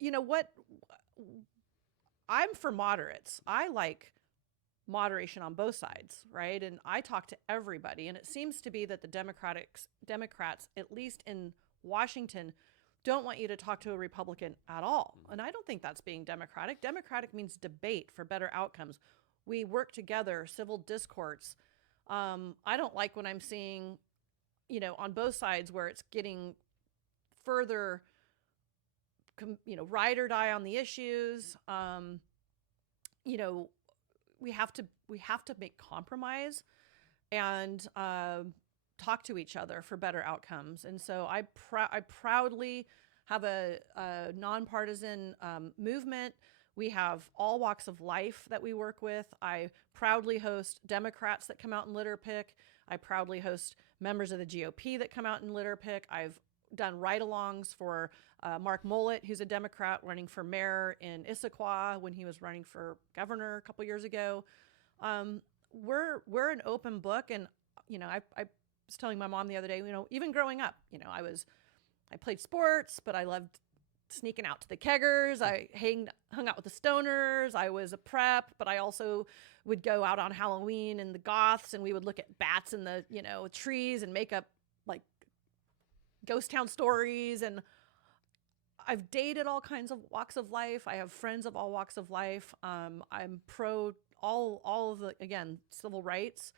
you know what? I'm for moderates. I like moderation on both sides, right? And I talk to everybody, and it seems to be that the Democrats, at least in Washington, don't want you to talk to a Republican at all. And I don't think that's being democratic. Democratic means debate for better outcomes. We work together, civil discourse. I don't like when I'm seeing, on both sides where it's getting further, ride or die on the issues. We have to make compromise and talk to each other for better outcomes. And so I proudly have a nonpartisan movement. We have all walks of life that we work with. I proudly host Democrats that come out and litter pick. I proudly host members of the GOP that come out and litter pick. I've done ride-alongs for Mark Mullet, who's a Democrat running for mayor in Issaquah when he was running for governor a couple years ago. We're an open book, and I was telling my mom the other day, even growing up, I played sports, but I loved sneaking out to the keggers. I hung out with the stoners. I was a prep, but I also would go out on Halloween in the goths, and we would look at bats in the trees and make up like ghost town stories. And I've dated all kinds of walks of life. I have friends of all walks of life. I'm pro all of the, again, civil rights,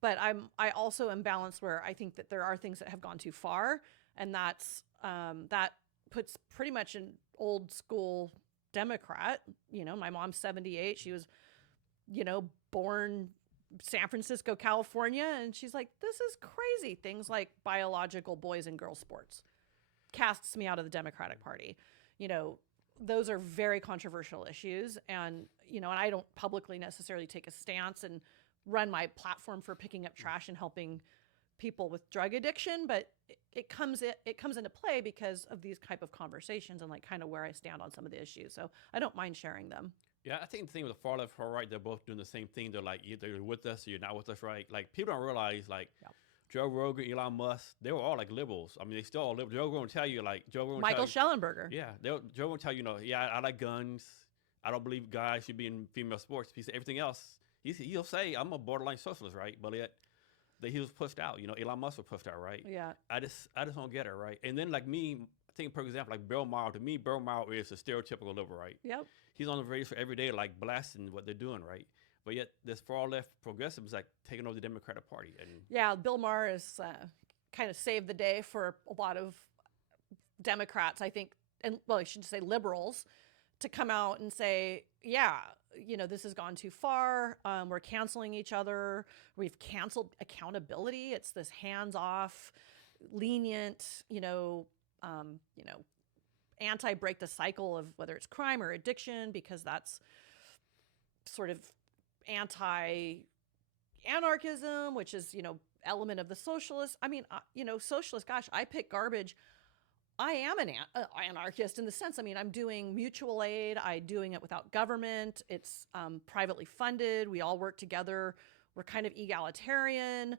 but I also am balanced where I think that there are things that have gone too far, and that puts pretty much an old school Democrat. My mom's 78. She was, born San Francisco, California, and she's like, this is crazy. Things like biological boys and girls sports casts me out of the Democratic Party. Those are very controversial issues, and I don't publicly necessarily take a stance and run my platform for picking up trash and helping people with drug addiction, but it comes into play because of these type of conversations and like kind of where I stand on some of the issues. So I don't mind sharing them. Yeah, I think the thing with the far left, far right, they're both doing the same thing. They're like, either you're with us or you're not with us, right? Like, people don't realize, like, yeah. Joe Rogan, Elon Musk, they were all like liberals. I mean, they still all liberals. Joe Rogan will tell you, like, Michael Schellenberger. Yeah, Joe will tell you, I like guns. I don't believe guys should be in female sports. He said everything else. He'll say, I'm a borderline socialist, right? But yet, he was pushed out. Elon Musk was pushed out, right? Yeah. I just don't get it, right? And then, like me, I think, for example, like Bill Maher, to me, Bill Maher is a stereotypical liberal, right? Yep. He's on the radio every day, like, blasting what they're doing, right? But yet, this far left progressive is like taking over the Democratic Party. And yeah, Bill Maher has kind of saved the day for a lot of Democrats, I think, and well, I should say liberals, to come out and say, yeah, this has gone too far. We're canceling each other. We've canceled accountability. It's this hands-off, lenient, anti-break the cycle of whether it's crime or addiction, because that's sort of anti-anarchism, which is, element of the socialist. I mean, socialist, gosh, I pick garbage. I am an anarchist in the sense, I'm doing mutual aid. I'm doing it without government. It's privately funded. We all work together. We're kind of egalitarian.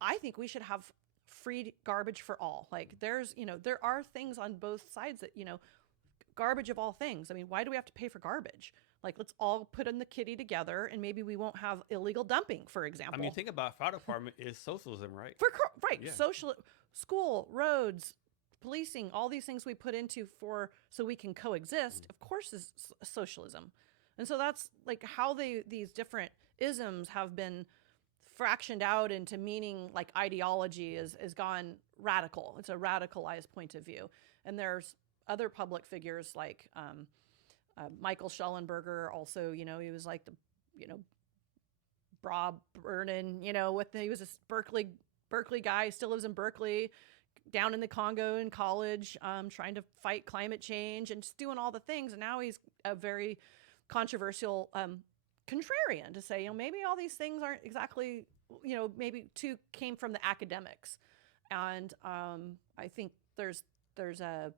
I think we should have free garbage for all. Like there are things on both sides that, garbage of all things. Why do we have to pay for garbage? Like, let's all put in the kitty together, and maybe we won't have illegal dumping, for example. Think about fire department is socialism, right? Right. Yeah. School, roads, policing, all these things we put into so we can coexist, of course, is socialism. And so that's like how these different isms have been fractioned out into meaning, like ideology is gone radical. It's a radicalized point of view. And there's other public figures like Michael Schellenberger, also, he was like the, bra burning, he was a Berkeley guy, still lives in Berkeley, down in the Congo in college, trying to fight climate change and just doing all the things. And now he's a very controversial contrarian to say, maybe all these things aren't exactly, maybe too came from the academics. And I think there's a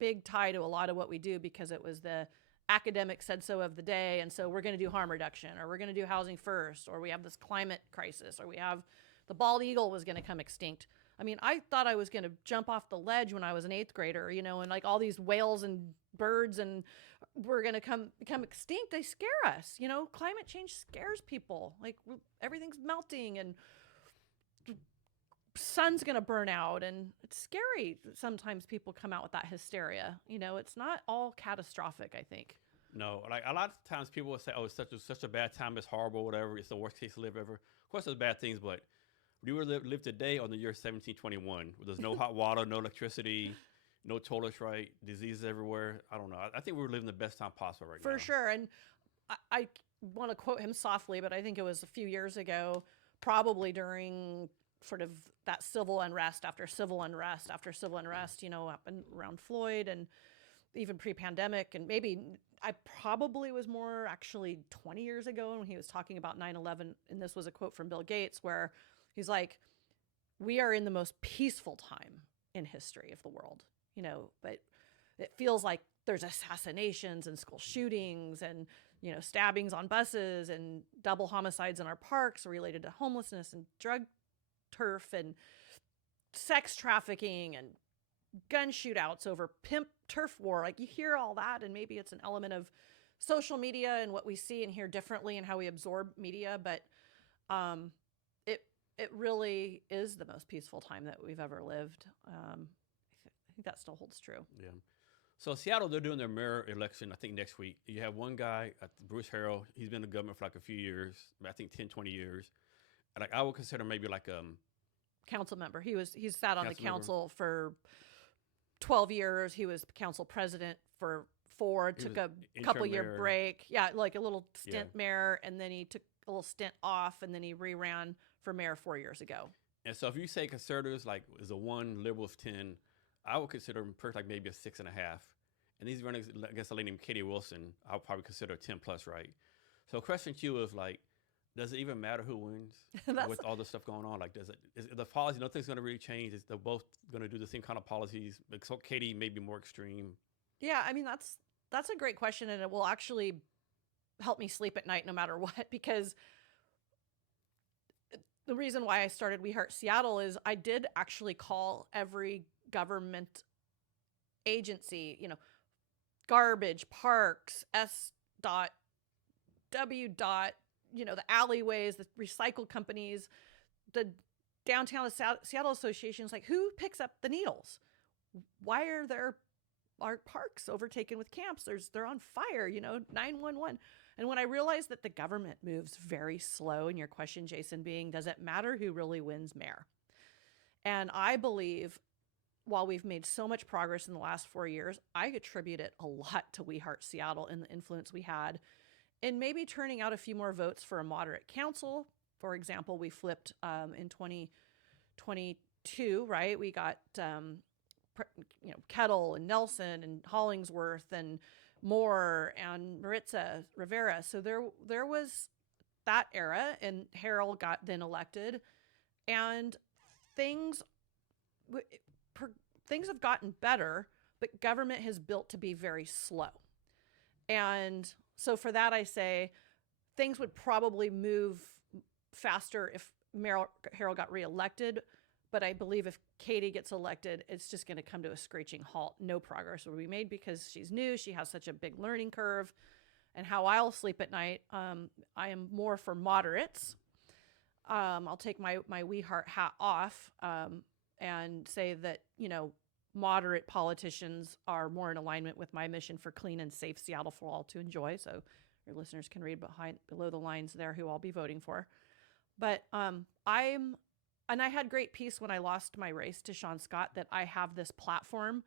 big tie to a lot of what we do because it was the academic said so of the day. And so we're going to do harm reduction, or we're going to do housing first, or we have this climate crisis, or we have the bald eagle was going to come extinct. I thought I was going to jump off the ledge when I was an 8th grader, and like all these whales and birds and we're going to become extinct, they scare us. Climate change scares people. Like everything's melting and sun's going to burn out, and it's scary. Sometimes people come out with that hysteria. It's not all catastrophic, I think. No, like a lot of times people will say, "Oh, it's such a bad time. It's horrible, whatever. It's the worst case to live ever." Of course, there's bad things, but we would live today on the year 1721. Where there's no hot water, no electricity, no toilets, right? Diseases everywhere. I don't know. I think we're living the best time possible right now. For sure. And I want to quote him softly, but I think it was a few years ago, probably during sort of that civil unrest after civil unrest after civil unrest, up and around Floyd and even pre-pandemic. And maybe I probably was more actually 20 years ago when he was talking about 9/11. And this was a quote from Bill Gates where he's like, we are in the most peaceful time in history of the world, but it feels like there's assassinations and school shootings and, stabbings on buses and double homicides in our parks related to homelessness and drug turf and sex trafficking and gun shootouts over pimp turf war. Like you hear all that, and maybe it's an element of social media and what we see and hear differently and how we absorb media, but it really is the most peaceful time that we've ever lived. I think that still holds true. Yeah. So Seattle, they're doing their mayor election, I think, next week. You have one guy, Bruce Harrell. He's been in the government for like a few years, I think 10, 20 years. Like I would consider maybe like council member. He's sat on the council for 12 years. He was council president for 4, took a couple year break. Yeah, like a little stint mayor, and then he took a little stint off, and then he reran for mayor 4 years ago. And so if you say conservatives like is a 1, liberals 10, I would consider him like maybe a 6.5. And he's running against a lady named Katie Wilson. I would probably consider 10 plus, right? So question to you is like, does it even matter who wins with all this stuff going on? Like, is the policy, nothing's going to really change? They're both going to do the same kind of policies. So Katie may be more extreme. Yeah, I mean, that's a great question, and it will actually help me sleep at night no matter what, because the reason why I started We Heart Seattle is I did actually call every government agency, garbage, parks, S.W. The alleyways, the recycle companies, the downtown Seattle associations, like who picks up the needles? Why are our parks overtaken with camps? They're on fire, 911. And when I realized that the government moves very slow, and your question, Jason, being, does it matter who really wins mayor? And I believe while we've made so much progress in the last 4 years, I attribute it a lot to We Heart Seattle and the influence we had in maybe turning out a few more votes for a moderate council. For example, we flipped in 2022, right? We got Kettle and Nelson and Hollingsworth and Moore and Maritza Rivera. So there was that era, and Harrell got then elected, and things have gotten better, but government has built to be very slow. And so for that, I say things would probably move faster if Harrell got reelected. But I believe if Katie gets elected, it's just going to come to a screeching halt. No progress will be made because she's new. She has such a big learning curve. And how I'll sleep at night, I am more for moderates. I'll take my We Heart hat off and say that, moderate politicians are more in alignment with my mission for clean and safe Seattle for all to enjoy. So your listeners can read below the lines there who I'll be voting for. But I had great peace when I lost my race to Sean Scott that I have this platform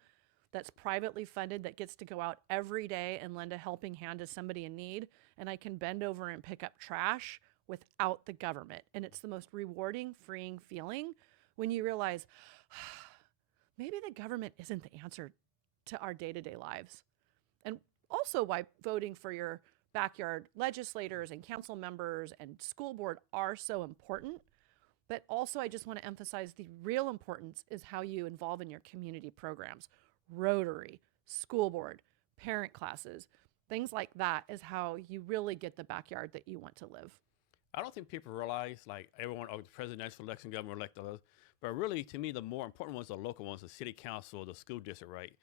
that's privately funded that gets to go out every day and lend a helping hand to somebody in need. And I can bend over and pick up trash without the government. And it's the most rewarding, freeing feeling when you realize maybe the government isn't the answer to our day-to-day lives. And also why voting for your backyard legislators and council members and school board are so important. But also, I just want to emphasize the real importance is how you involve in your community programs. Rotary, school board, parent classes, things like that is how you really get the backyard that you want to live. I don't think people realize, like everyone, the presidential election, government elect others, but really, to me, the more important ones are the local ones, the city council, the school district, right?